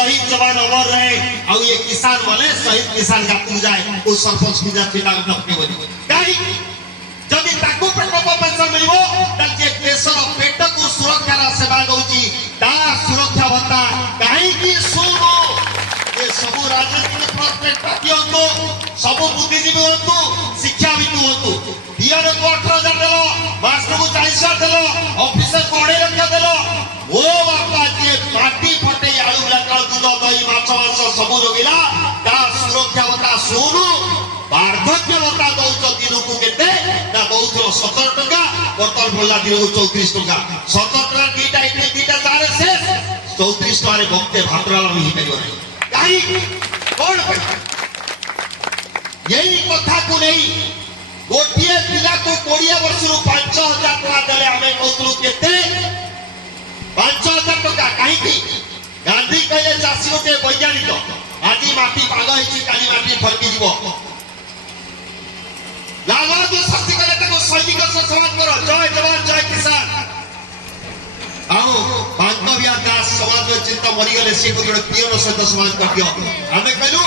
शहीद जवान अमर रहे और ये किसान वाले शहीद किसान का पूजाए उस सरपंच की जातिटा नपके बोली काई जदि ताकू प्रकोप पेंशन मिलिबो त जे देशर पेट को सुरक्षा रा सेवा दउची ता सुरक्षा भत्ता काई की सुनो ये सब राजनीतिक प्रत्येक पार्टी होतो सब बुद्धिजीवी होतो शिक्षाविद होतो दियर को 18000 देलो मास्टर को 40000 देलो ऑफिसर को 2.5 लाख देलो ओ बापा जे पार्टी फटे आलू लाकाल दूध दही माछ मांस सब जोगिला ता सुरक्षा भत्ता सुनो वार्धक्य भत्ता दउछ दिन को केते ना दउछ 17 टका बर्तन बोला दिन को 34 टका 17 टका दीटा इतने दीटा तारे शेष 34 टका रे भक्ते भातरा नहीं करियो काई कोन यही कथा को नहीं गोटिए पिला को 20 वर्ष रु 5000 टका देले हमें कहतलु केते 5000 टका काई की गांधी कहले चासी गोटे वैज्ञानिक आज माटी पाग होई काली माटी फरकी जीवो लाल बहादुर शास्त्री कहले ताको सैनिक से समान करो जय जवान जय किसान आओ बांधविया दास समाज में चिंता मरी गले से को जोड़े पियन सहित समाज कर दियो हमें कहलु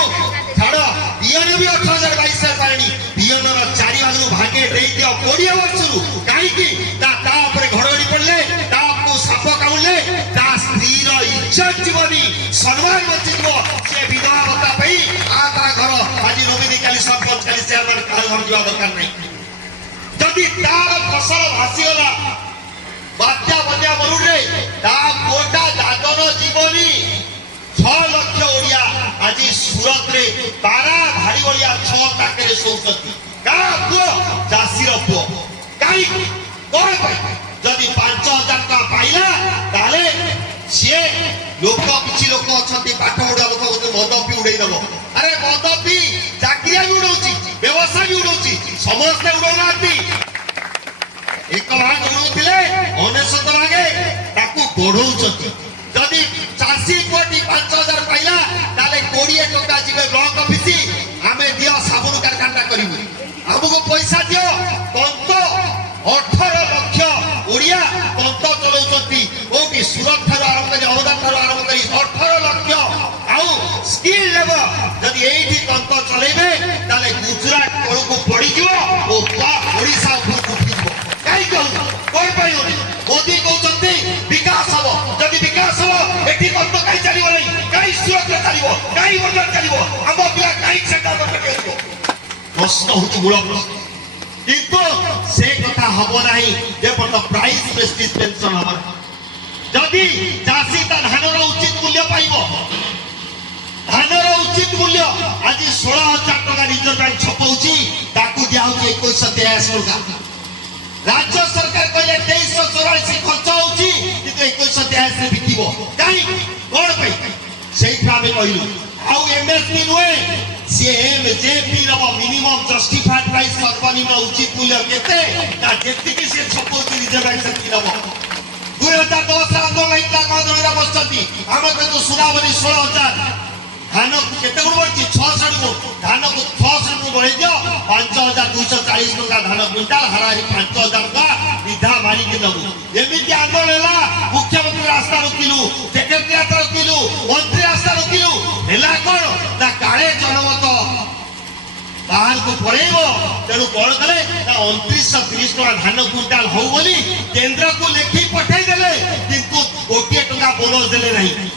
छाड़ पियन भी 18022 से पाणी पियन रा चारि भागनु भागे देई दियो 20 वर्ष रु काई की ता ऊपर घड़गड़ी पड़ले ता को साप काउले ता स्त्री रो इज्जत जीवनी सम्मान बचिबो से विधवा भत्ता पई आ ता घर आज नोमिनी काली सरपंच काली चेयरमैन काल घर जीवा दरकार नहीं जदि तार फसल भासी होला बात्या बन्या मरुडे ता कोटा दादन जीवनी 6 लाख ओडिया आज सूरत रे तारा भारी ओडिया 6 टाके सोचती का पुओ चासी रो पुओ काई कोन पाई जदि 5000 का पाइला ताले से लोक किछि लोक अछंती पाठ उडा लोक मद पी उडै दबो अरे मद पी चाकरिया भी उडौची व्यवसाय भी उडौची समस्त उडौनाती एक भाग उडौथिले 19 भागे ताकू बढ़ौचती जदि चासी कोटी 5000 पाइला ताले 20 टका जिबे ब्लॉक ऑफिस हमें दियो साबुन कारखाना करिबु हमको पैसा दियो कंतो 18 लाख ओडिया कंतो चलौचती ओटी सुरक्षा आरंभ करी अवदान थारो आरंभ करी 18 लाख आउ स्किल लेवल जदि एठी कंतो चलेबे ताले गुजरात को पड़ी जिवो ओ ओडिसा को उठी जिवो काई कहू कोई पाइयो मोदी कहउचंती विकास हबो जदि विकास हबो एठी कंतो काई चलिबो नहीं काई सुरक्षा चलिबो काई बजार चलिबो हमो पिला काई सेटा बटकेइबो प्रश्न होती मूल प्रश्न किंतु से कथा हबो नाही जे पट प्राइस प्रेस्टिज पेंशन हमर जदि चासी ता धानर उचित मूल्य पाइबो धानर उचित मूल्य आज 16000 टका रिजर्व बैंक छपाउची ताकू दिया होची 2183 टका राज्य सरकार कहले 2384 खर्च होची किंतु 2183 बिकिबो काई कोन पई सेही भाबे कहलु आउ एमएसपी नुए सीएम जेपी रो मिनिमम जस्टिफाइड प्राइस सर्वनिम्न उचित मूल्य केते ता जेति कि से छपाउची रिजर्व बैंक से किनबो 2010 आंदोलन इतला कांदरा बसती हम तो सुनावली 16000 धान केते गुण बढ़ी 66 गुण धान को 66 गुण बढ़े दियो 5240 टका धान क्विंटाल हरारी 5000 का विधा मारी के दबु एमिति आंदोलन ला मुख्यमंत्री रास्ता रोकिलु सेक्रेटरीट रोकिलु मंत्री रास्ता रोकिलु हेला कोन ता काळे जनमत बाहर को पड़ेबो तेनु कोन करे ता 2930 टका धान क्विंटाल हो बोली केंद्र को लेखी पठाई देले किंतु 1 टका बोनस देले नहीं।